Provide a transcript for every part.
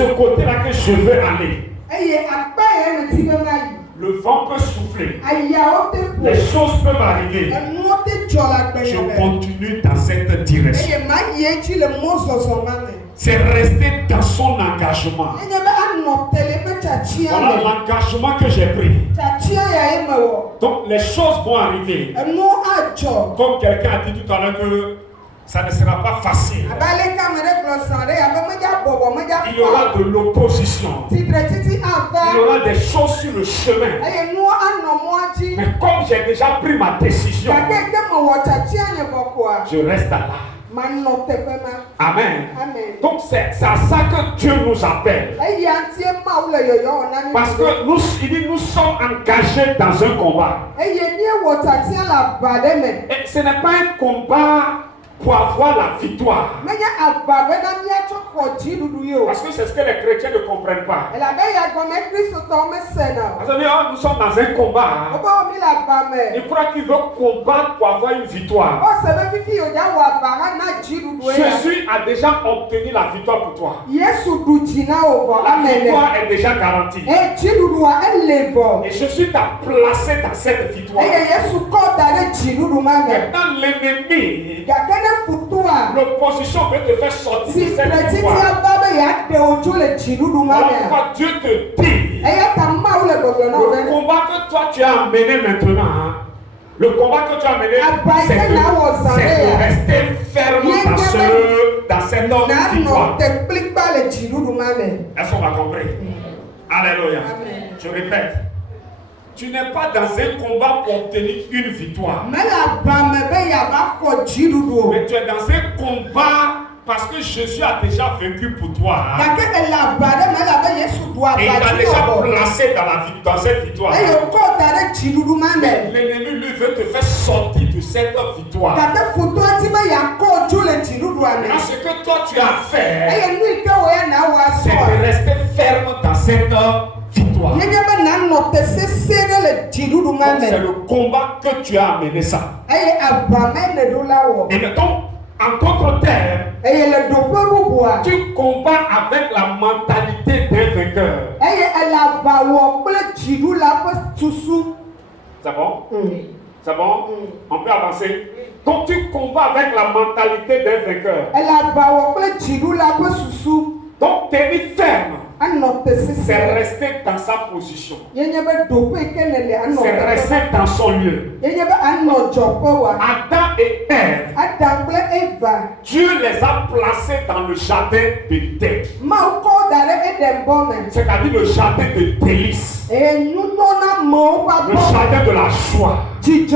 ce côté-là que je veux aller. Le vent peut souffler. Les choses peuvent arriver. Je continue dans cette direction. C'est rester dans son engagement. Voilà l'engagement que j'ai pris. Donc les choses vont arriver. Comme quelqu'un a dit tout à l'heure que ça ne sera pas facile. Il y aura de l'opposition. Il y aura des choses sur le chemin. Mais comme j'ai déjà pris ma décision, je reste là. Amen. Donc c'est à ça que Dieu nous appelle. Parce que nous sommes engagés dans un combat. Et ce n'est pas un combat pour avoir la victoire. Parce que c'est ce que les chrétiens ne comprennent pas. Nous sommes dans un combat. Ils croient qu'ils veulent combattre pour avoir une victoire. Jésus a déjà obtenu la victoire pour toi. La victoire est déjà garantie. Et Jésus t'a placé dans cette victoire. Maintenant l'ennemi, l'opposition peut te faire sortir de cette victoire. Voilà pourquoi Dieu te dit, le combat que toi tu as amené maintenant, le combat que tu as mené, c'est de rester ferme dans cette victoire. Est-ce qu'on va comprendre? Alléluia. Je répète. Tu n'es pas dans un combat pour obtenir une victoire. Mais tu es dans un combat parce que Jésus a déjà vaincu pour toi. Et il t'a déjà placé dans cette victoire. L'ennemi lui veut te faire sortir de cette victoire. Alors ce que toi tu as fait, c'est de rester ferme dans cette victoire. Donc c'est le combat que tu as amené ça. Et donc, en d'autres termes, tu combats avec la mentalité d'un vainqueur. C'est bon? C'est bon? On peut avancer. Donc tu combats avec la mentalité d'un vainqueur. Donc tenir ferme. C'est rester dans sa position. C'est rester dans son lieu. Adam et Ève, Dieu les a placés dans le jardin d'Éden. C'est-à-dire le jardin de délices. Le jardin de la joie. Le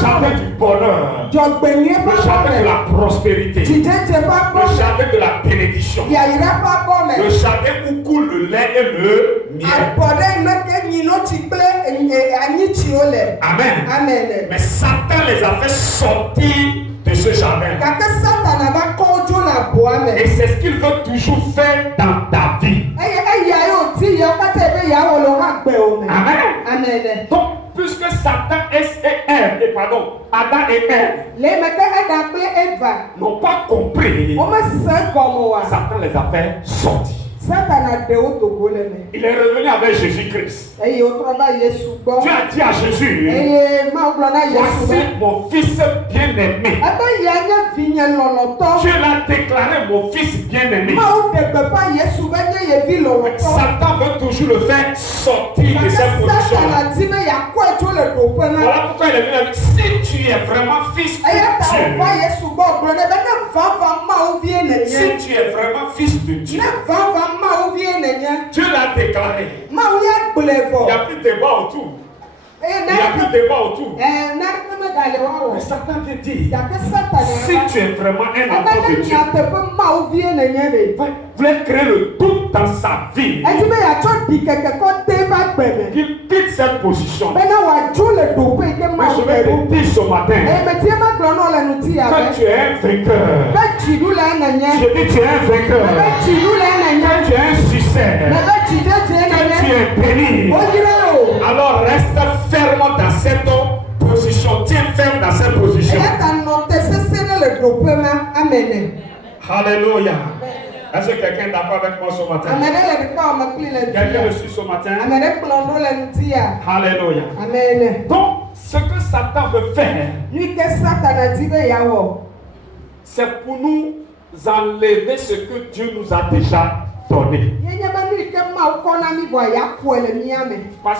jardin du bonheur. Le jardin de la prospérité. Le jardin de la bénédiction. Le jardin où coule le lait et le miel. Amen. Mais Satan les a fait sortir de ce jardin. Et c'est ce qu'il veut toujours faire dans ta vie. Amen. Donc, puisque Adam et Ève n'ont pas compris, Satan les a fait sortir. Il est revenu avec Jésus-Christ. Tu as dit à Jésus, voici mon fils bien-aimé. Tu l'as déclaré mon fils bien-aimé. Satan veut toujours le faire sortir de cette position. Voilà pourquoi il est venu avec, si tu es vraiment fils de Dieu, si tu es vraiment fils de Dieu, Dieu l'a déclaré. Il n'y a plus de débat autour. Mais Satan te dit, si tu es vraiment un enfant de Dieu, voulait créer le doute dans sa vie, qu'il quitte cette position. Mais je vais te dire ce matin que tu es un vainqueur. Je dis tu es un vainqueur. Que tu es un succès. Que tu es béni. Alors reste ferme dans cette position. Tiens ferme dans cette position. Alléluia. Est-ce que quelqu'un est d'accord avec moi ce matin? Quelqu'un me suit ce matin? Alléluia. Amen. Donc, ce que Satan veut faire, c'est pour nous enlever ce que Dieu nous a déjà donné. Parce